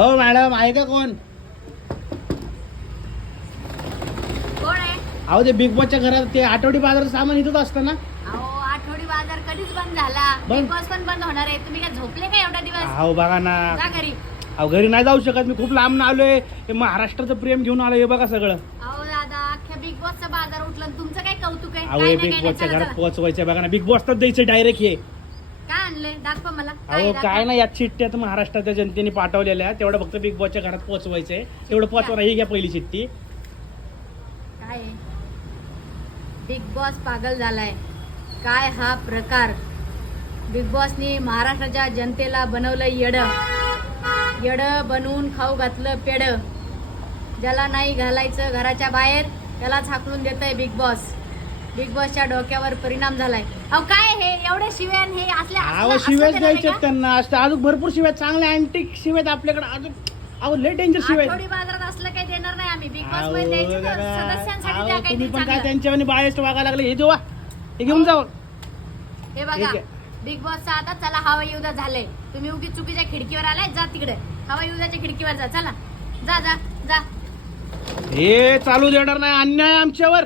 हो मॅडम आहे का कोण? कोण आहे? अहो ते बिग बॉसच्या घरात ते आठवडी बाजाराचं सामान इथंच असतं ना? अहो आठवडी बाजार कधीच बंद झाला. बंद? बिग बॉस पण बंद होणार आहे. तुम्ही काय झोपले का एवढा दिवस? अहो बघा ना. जा घरी. अहो घरी नाही जाऊ शकत. मी खूप लांब आलोय. हे महाराष्ट्राचं प्रेम घेऊन आलोय. हे बघा सगळं. अहो दादा अख्ख्या बिग बॉसचा बाजार उठला आणि तुमचं काय कौतुक आहे? अहो काय हे नाही, बिग काय नाही, बॉसच्या चला, घरात चला. पोहोचवायचं बघा ना बिग बॉसच द्यायचं डायरेक्ट हे. काय आणलंय? दाखवा मला. अहो. काय ना यात चिठ्ठ्या तर महाराष्ट्राच्या जनतेने पाठवलेल्या आहेत. तेवढं फक्त बिग बॉसच्या घरात पोहोचवायचंय. तेवढं पोहोचवा ही घ्या पहिली चिठ्ठी. काय? बिग बॉस पागल झालाय. काय हा प्रकार? बिग बॉसनी महाराष्ट्राच्या जनतेला बनवलं येड. येड बनवून खाऊ घातलं पेड ज्याला नाही घालायचं घराच्या बाहेर त्यालाच हाकलून देत आहे बिग बॉस बिग बॉसच्या डोक्यावर परिणाम झालाय. अहो काय हे? एवढे शिव्या आणि हे असल्या अहो असलं- शिवेच असलं देणार द्यायचे? त्यांना. असं अजून भरपूर शिव्या चांगल्या अँटिक शिवेत आपल्याकडे अजून अहो लय डेंजर शिवाय आठवडी बाजारात असलं काही देणार नाही आम्ही. बिग बॉसमध्ये द्यायचं तर सदस्यांसाठी द्या तुम्ही पण काय चांगलं. त्यांच्यावानी बायस्ट वागायला लागले? हे जेव्हा हे घेऊन जाऊ हे बघा. ठीक. बिग बॉसचा आता चला हवा युद्ध झालंय. तुम्ही उगी चुकीच्या खिडकीवर आलाय जा तिकडे. हवा युद्धाच्या खिडकीवर जा. चला. जा जा जा. हे चालू देणार नाही. अन्याय आमच्यावर.